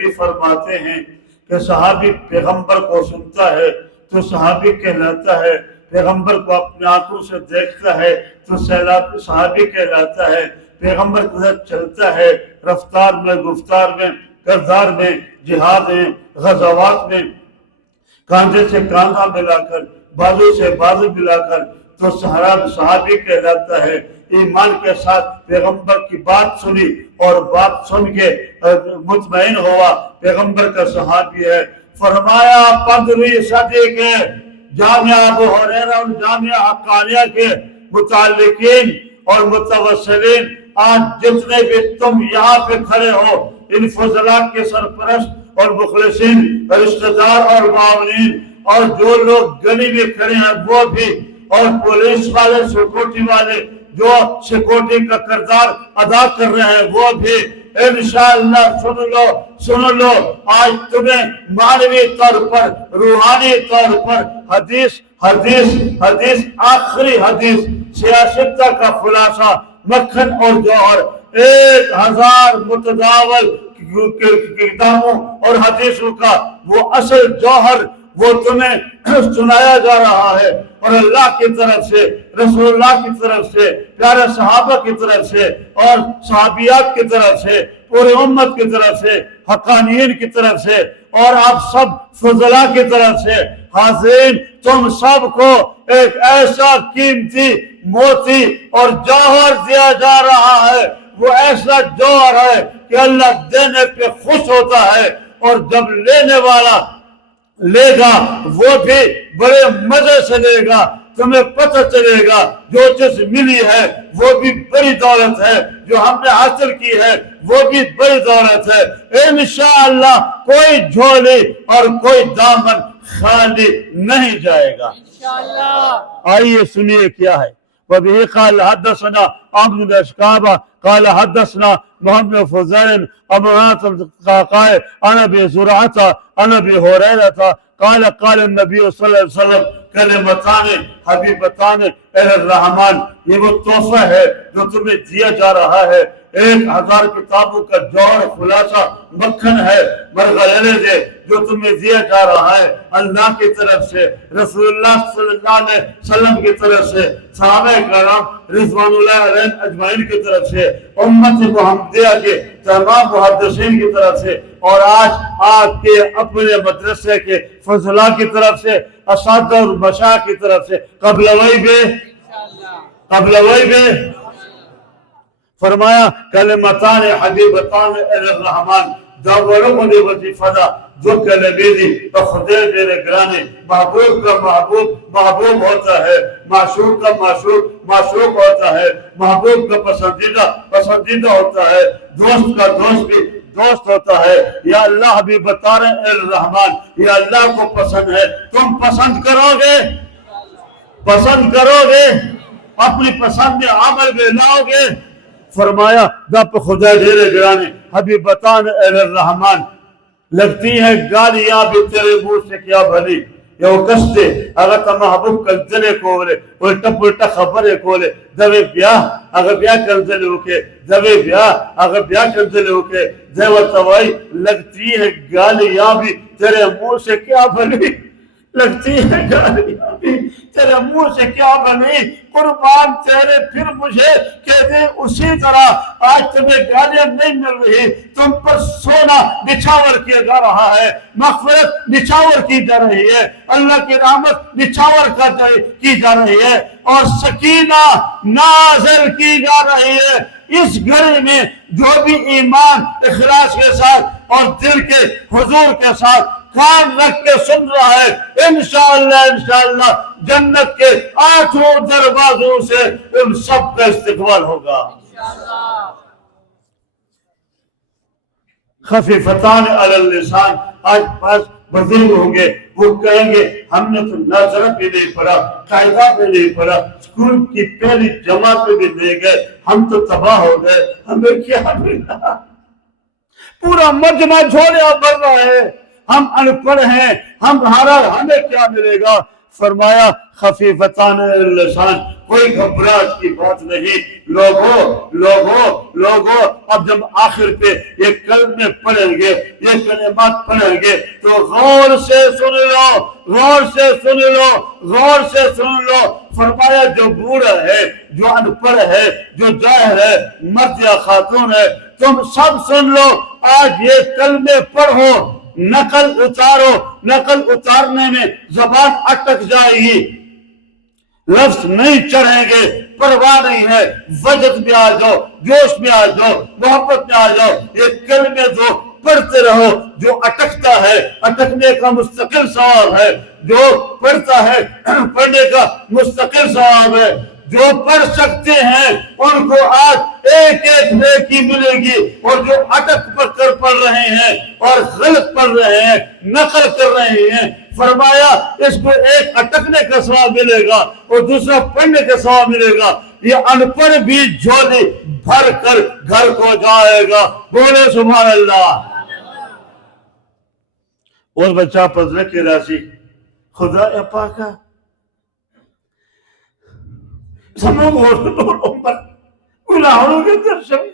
नबी फरमाते हैं कि सहाबी पैगंबर को सुनता है तो सहाबी कहलाता है, पैगंबर को अपनी आंखों से देखता है तो सहाबी कहलाता है, पैगंबर के साथ चलता है रफ्तार में, गुफ्तार में, किरदार में, जिहाद में, गज़वात में, कांधे से कांधा मिलाकर, बाजू से बाजू मिलाकर तो सहाबी कहलाता है। ईमान के साथ पैगंबर की बात सुनी और बात सुन के मुतमईन हुआ, पैगंबर का सहाबी है। फरमाया 15वीं सदी के जामिया अबू हुरैरा और जामिया हक्कानिया के मुताल्लिकीन और मुतवस्सिलीन, आज जितने भी तुम यहाँ पे खड़े हो, इन फजलात के सरपरस्त और मुखलिसीन, रिश्तेदार और मावलीन, और जो लोग गली में खड़े हैं वो भी, और पुलिस वाले, सिक्योरिटी वाले जो सिक्योरिटी का किरदार अदा कर रहे हैं वो भी, इंशाअल्लाह सुन लो, आज तुम्हें मानवी तौर पर, रूहानी तौर पर हदीस आखिरी हदीस सियासत का खुलासा, मक्खन और जौहर, 1000 मुतदावल किताबों और हदीसों का वो असल जौहर वो तुम्हें सुनाया जा रहा है। और अल्लाह की तरफ से, रसूलुल्लाह की तरफ से, प्यारे सहाबा की तरफ से और सहाबियात की तरफ से, पूरे उम्मत की तरफ से, हक्कानियन की तरफ से और आप सब फजला की तरफ से, हाज़रीन तुम सबको एक ऐसा कीमती मोती और जौहर दिया जा रहा है, वो ऐसा जौहर है कि अल्लाह देने पे खुश होता है, और जब लेने वाला लेगा वो भी बड़े मजे से लेगा। तुम्हें पता चलेगा जो चीज मिली है वो भी बड़ी दौलत है, जो हमने हासिल की है वो भी बड़ी दौलत है। इंशाअल्लाह कोई झोली और कोई दामन खाली नहीं जाएगा इंशाअल्लाह। आइए सुनिए क्या है। वबी क़ाल हद्दसना अब्दुल अशकाबा क़ाल हद्दसना मोहम्मद फज़ैल अबरात क़ाक़ाए अन अबी ज़ुरअता अन अबी हुरैरा क़ाल क़ाल नबी सल्लल्लाहु अलैहि वसल्लम कलिमताने हबीबताने रहमान, ये वो तोहफा है जो तुम्हें दिया जा रहा है। 1000 किताबों का जौहर खुलासा मक्खन है, मरगले दे जो तुम्हें दिया जा रहा है अल्लाह की तरफ से, रसूलुल्लाह सल्लल्लाहु अलैहि वसल्लम की तरफ से, सहाबा कराम रिज़वानुल्लाह अलैहिम अजमाइन की तरफ से, उम्मत मुहम्मदिया के तमाम मुहद्दिसीन की तरफ से, और आज आपके अपने मदरसे के फजला की तरफ से, असातिज़ा और मशाइख की तरफ से, कबलवई में फरमाया कलिमतान हबीबतान रहमान दावरों ने वजीफा जो कलमेदी खुदे मेरे गिराने, महबूब का महबूब होता है, माशूक का माशूक होता है, महबूब का पसंदीदा होता है, दोस्त का दोस्त भी दोस्त होता है। या अल्लाह हबीब बता रहे रहमान, या अल्लाह को पसंद है, तुम पसंद करोगे अपनी पसंद में अमल में लाओगे। फरमाया दप खुदा ढेरे गिराने हबीबतान रहमान, लगती है गालियां भी तेरे मुंह से क्या भली, यो कस्ते अगर तम महबूब कल जले कोले उल्टा पुल्टा खबरें कोले दबे ब्याह अगर ब्याह कंजले होके दबे ब्याह अगर ब्याह कंजले होके देव तवाई, लगती है गालियां भी तेरे मुंह से क्या भली, लगती है गालियां भी तेरे मुंह से क्या बनी, कुर्बान तेरे फिर मुझे कह दे उसी तरह। आज तुम्हें गालियां नहीं मिल रही, तुम पर सोना निछावर किया जा रहा है, मग़फ़िरत निछावर की जा रही है, अल्लाह की रहमत निछावर की जा रही है, और सकीना नाज़िल की जा रही है। इस घड़ी में जो भी ईमान इखलास के साथ और दिल के हुजूर के साथ कान रख के सुन रहा है, इंशाअल्लाह जन्नत के 8 दरवाजों से उन सब का इस्तकबाल होगा। खफीफतान अलल लिसान, आज पास बुजुर्ग होंगे वो कहेंगे हमने तो नजर भी नहीं पढ़ा, कायदा भी नहीं पढ़ा, स्कूल की पहली जमात में भी नहीं गए, हम तो तबाह हो गए, हमें क्या मिला, पूरा मजमा झोलियां भर रहा है, हम अनपढ़ हैं, हमें क्या मिलेगा। فرمایا خفیفتان اللسان، کوئی گھبراہٹ کی بات نہیں۔ لوگوں اب جب آخر پہ یہ کلمے پڑھیں گے، یہ کلمات پڑھیں گے تو غور سے سن لو۔ فرمایا جو بوڑھا ہے، جو ان پڑھ ہے، جو جاہل ہے، مرد یا خاتون ہے، تم سب سن لو۔ آج یہ کلمے پڑھو، نقل اتارو، نقل اتارنے میں زبان اٹک جائے گی، لفظ نہیں چڑھیں گے، پرواہ نہیں ہے، وجد میں آ جاؤ، جوش میں آ جاؤ، محبت میں آ جاؤ، یہ کلمے دو پڑھتے رہو۔ جو اٹکتا ہے، اٹکنے کا مستقل ثواب ہے، جو پڑھتا ہے پڑھنے کا مستقل ثواب ہے۔ جو پڑھ سکتے ہیں ان کو آج ایک نیکی ملے گی، اور جو اٹک کر پڑھ رہے ہیں اور غلط پڑھ رہے ہیں، نقل کر رہے ہیں، فرمایا اس کو ایک اٹکنے کا ثواب ملے گا اور دوسرا پڑھنے کا ثواب ملے گا۔ یہ ان پڑھ بھی جھولی بھر کر گھر کو جائے گا۔ بولے سبحان اللہ۔ اور بچہ پذرے کے راضی خدا پاکا سموں عمر گناہوں کے درشم،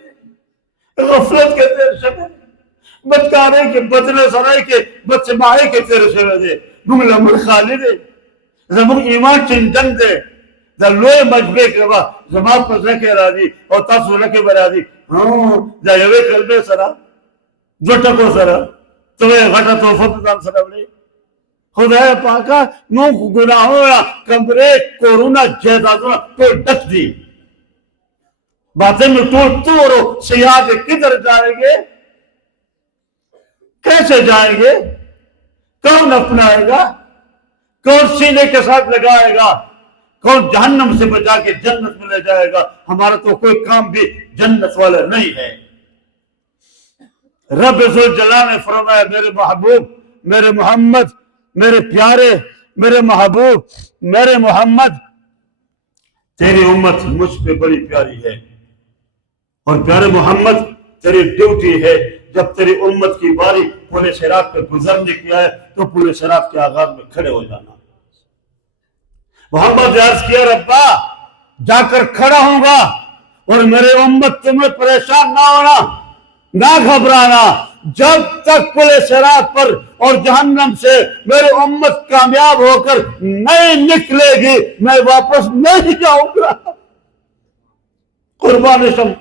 غفلت کے درشم، بدکارے کے، بدلے سرائی کے، بدسماعی کے درشم دے، نملا مرخالی دے، زمان ایمان چنجن دے، در لوئے مجبے کے بعد زمان پذرے کے راضی اور تاثر کے برازی جائیوے قلبے سرا جو ٹکو سرا تمہیں غٹا توفت دان سرا بلے خدا پاکا نو گناہوں یا کمرے کورونا جیدادوں تو ڈک دی باتیں میں توڑو سیاح کدھر جائیں گے، کیسے جائیں گے، کون اپنائے گا، کون سینے کے ساتھ لگائے گا، کون جہنم سے بچا کے جنت میں لے جائے گا۔ ہمارا تو کوئی کام بھی جنت والا نہیں ہے۔ رب ذوالجلال نے فرمایا میرے محبوب، میرے محمد، میرے پیارے، میرے محبوب، میرے محمد، تیری امت مجھ پہ بڑی پیاری ہے، اور پیارے محمد تیری ڈیوٹی ہے جب تیری امت کی باری پورے صراط پہ گزرنے کی ہے تو پورے صراط کے آغاز میں کھڑے ہو جانا۔ محمد نے عرض کیا ربا جا کر کھڑا ہوں گا، اور میرے امت تمہیں پریشان نہ ہونا، نہ گھبرانا، جب تک پورے صراط پر اور جہنم سے میرے امت کامیاب ہو کر نہیں نکلے گی میں واپس نہیں جاؤں گا۔ قربان شم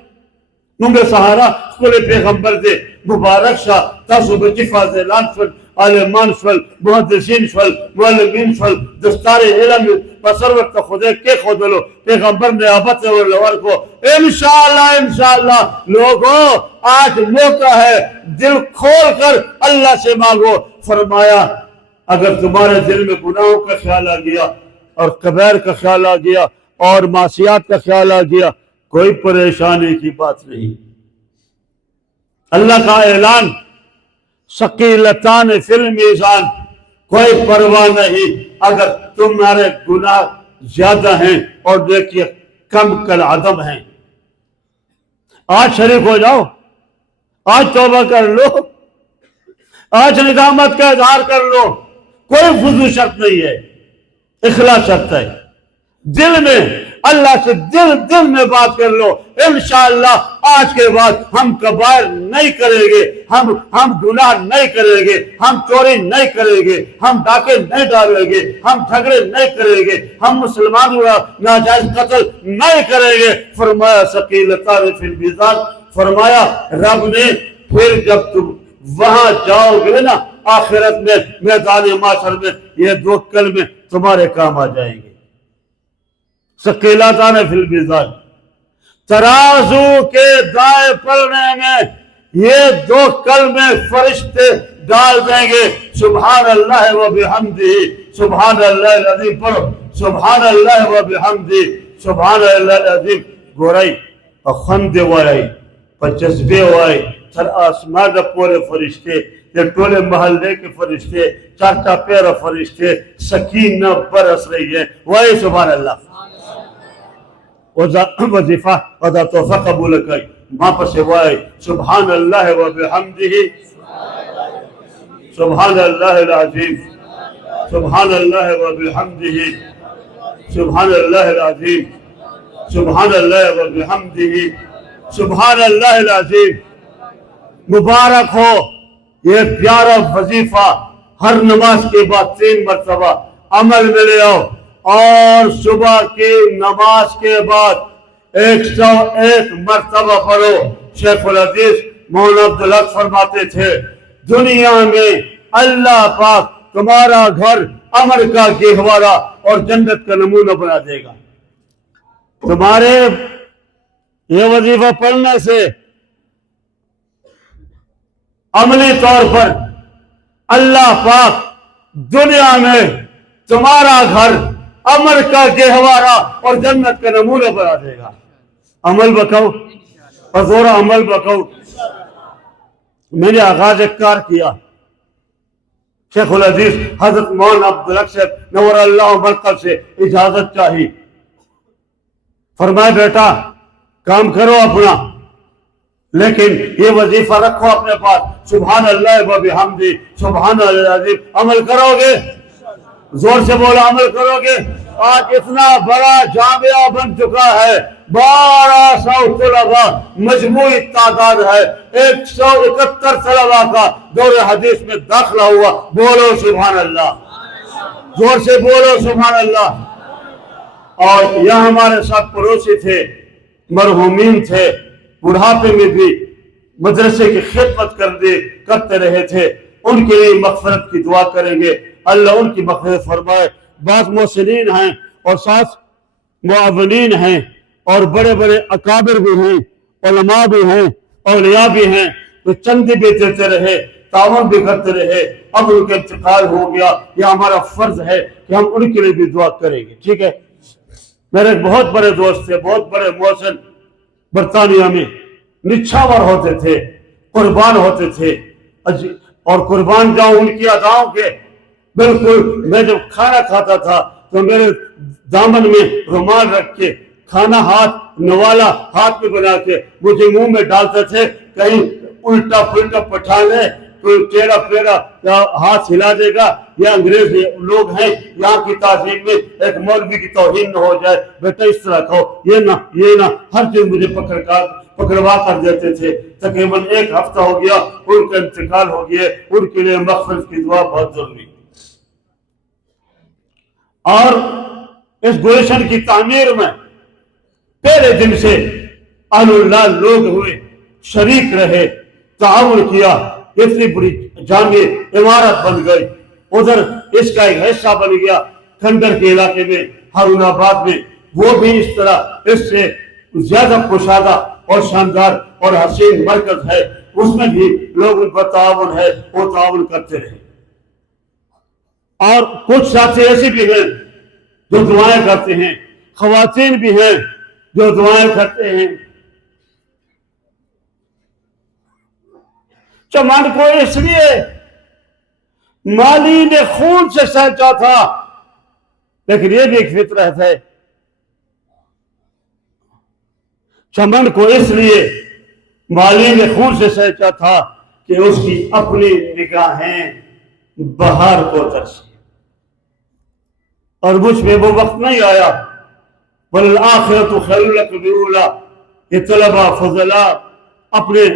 نمبر سہارا کل پیغمبر دے مبارک شاہ تاسو بچی فاضل اعلان شول، عالمان شول، محدثین شول، معلمین شول، دستار علم پسرورت خودے کے خودلو پیغمبر نے آبت ورلور کو انشاءاللہ لوگوں آج موقع ہے، دل کھول کر اللہ سے مانگو۔ فرمایا اگر تمہارے دل میں گناہوں کا خیال آ گیا اور کبائر کا خیال آ گیا اور معصیات کا خیال آ گیا، کوئی پریشانی کی بات نہیں۔ اللہ کا اعلان ثقیلتان فی المیزان، کوئی پرواہ نہیں اگر تمہارے گناہ زیادہ ہیں اور دیکھیے کم کالعدم ہیں۔ آج شریک ہو جاؤ، آج توبہ کر لو، آج ندامت کا اظہار کر لو، کوئی فضول شرط نہیں ہے، اخلاص شرط ہے۔ دل میں اللہ سے دل میں بات کر لو، انشاءاللہ آج کے بعد ہم کبائر نہیں کریں گے، ہم گناہ نہیں کریں گے، ہم چوری نہیں کریں گے، ہم ڈاکے نہیں ڈالیں گے، ہم جھگڑے نہیں کریں گے، ہم مسلمانوں کا ناجائز قتل نہیں کریں گے۔ فرمایا ثقیلتان فی المیزان، فرمایا رب نے پھر جب تم وہاں جاؤ گے نا آخرت میں میدان محشر میں، یہ دو کلمے تمہارے کام آ جائیں گے۔ ثقیلتان فی المیزان، ترازو کے دائیں پڑنے میں یہ دو کلمے فرشتے ڈال دیں گے۔ سبحان اللہ و بحمدہ، سبحان اللہ العظیم پڑھو، سبحان اللہ و بحمدہ، سبحان اللہ العظیم۔ گورائی اور خند وائی پر جذبے وائی تر آسمان پورے فرشتے، یہ ٹولے محلے کے فرشتے، چارٹا پیرا فرشتے، سکینہ برس رہی ہے، وائی سبحان اللہ۔ وظیفہ ادا توفہ قبول کئی ماں پر سوائے سبحان اللہ و بحمدہ، سبحان اللہ العظیم، सुभान अल्लाह व बिहम्दिही, सुभान अल्लाह अज़ीम, सुभान अल्लाह व बिहम्दिही, सुभान अल्लाह अज़ीम। मुबारक हो ये प्यारा वजीफा, हर नमाज के बाद 3 मरतबा अमल में ले आओ, और सुबह की नमाज के बाद 101 मरतबा पढ़ो। शेखुल हदीस मौलाना अब्दुल हक फरमाते थे, दुनिया में अल्लाह पाक तुम्हारा घर अमर का गहवारा और जन्नत का नमूना बना देगा। तुम्हारे ये वजीफा पढ़ने से अमली तौर पर अल्लाह पाक दुनिया में तुम्हारा घर अमर का गहवारा और जन्नत का नमूना बना देगा। अमल बकाओ, हजूर अमल बकाओ। मैंने आगाज कार किया, शेखुल हदीस हजरत मौलाना अब्दुल हक साहब नवर अल्लाह बरकत से इजाजत चाहिए। फरमाए बेटा काम करो अपना, लेकिन ये वजीफा रखो अपने पास, सुभान अल्लाह व बिहम्दी, सुभान अल्लाह अज़ीम। अमल करोगे? जोर से बोलो, अमल करोगे? आज इतना बड़ा जामिया बन चुका है, 1200 तलबा मजमूई तादाद है, 171 तलबा का दौरे हदीस में दाखिला हुआ। बोलो सुभान अल्लाह, जोर से बोलो सुभान अल्लाह। और यह हमारे साथ पड़ोसी थे, मरहूमीन थे, बुढ़ापे में भी मदरसे की खिदमत करते रहे थे। उनके लिए मग़फ़िरत की दुआ करेंगे, अल्लाह उनकी मग़फ़िरत फरमाए। बात मोहसिनीन हैं और साथ मुआविनीन हैं और बड़े बड़े अकाबिर भी हैं, उलमा भी हैं, औलिया भी हैं, तो चंदी भी देते रहे, तावन भी करते रहे। अब उनका इंतकाल हो गया, यह हमारा फर्ज है कि हम उनके लिए भी दुआ करेंगे। ठीक है। मेरे बहुत बड़े दोस्त थे, बहुत बड़े मोहसिन, बरतानिया में निछावर होते थे, कुर्बान होते थे, और कुर्बान जाऊं उनकी अदाओं के। बिल्कुल मैं जब खाना खाता था तो मेरे दामन में रुमाल रख के खाना हाथ नवाला हाथ में बना के मुझे मुंह में डालते थे, कहीं उल्टा पुल्टा पठाने कोई टेढ़ा पेढ़ा या हाथ हिला देगा, या अंग्रेज लोग हैं यहाँ की तहजीब में एक मौलवी की तौहीन न हो जाए, बेटा इस तरह खाओ, ये ना, हर चीज मुझे पकड़वा कर देते थे। तकरीबन 1 हफ्ता हो गया, उनका इंतकाल हो गया। उनके लिए मग़फ़िरत की दुआ बहुत जरूरी। और इस गुलशन की तामीर में पहले दिन से अहलुल्लाह लोग हुए, शरीक रहे, ताउन किया, इतनी बड़ी जामी इमारत बन गई। उधर इसका एक हिस्सा बन गया खंडर के इलाके में, हारूनाबाद में, वो भी इस तरह इससे ज्यादा कुशादा और शानदार और हसीन मरकज है, उसमें भी लोग उनका ताउन है, वो ताउन करते रहे। और कुछ साथी ऐसे भी हैं जो दुआएं करते हैं, खवातीन भी हैं जो दुआएं करते हैं। चमन को इसलिए माली ने खून से सैंचा था, लेकिन ये भी एक फितरत है। चमन को इसलिए माली ने खून से सैंचा था कि उसकी अपनी निगाहें बहार को तरसी, और मुझ में वो वक्त नहीं आया। वल आखिरतु खैरुल लक मिनल ऊला, ये तलबा फज़ला अपने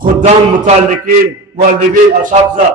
खुद्दाम मुताल्लिकीन मुअल्लिमीन असातिज़ा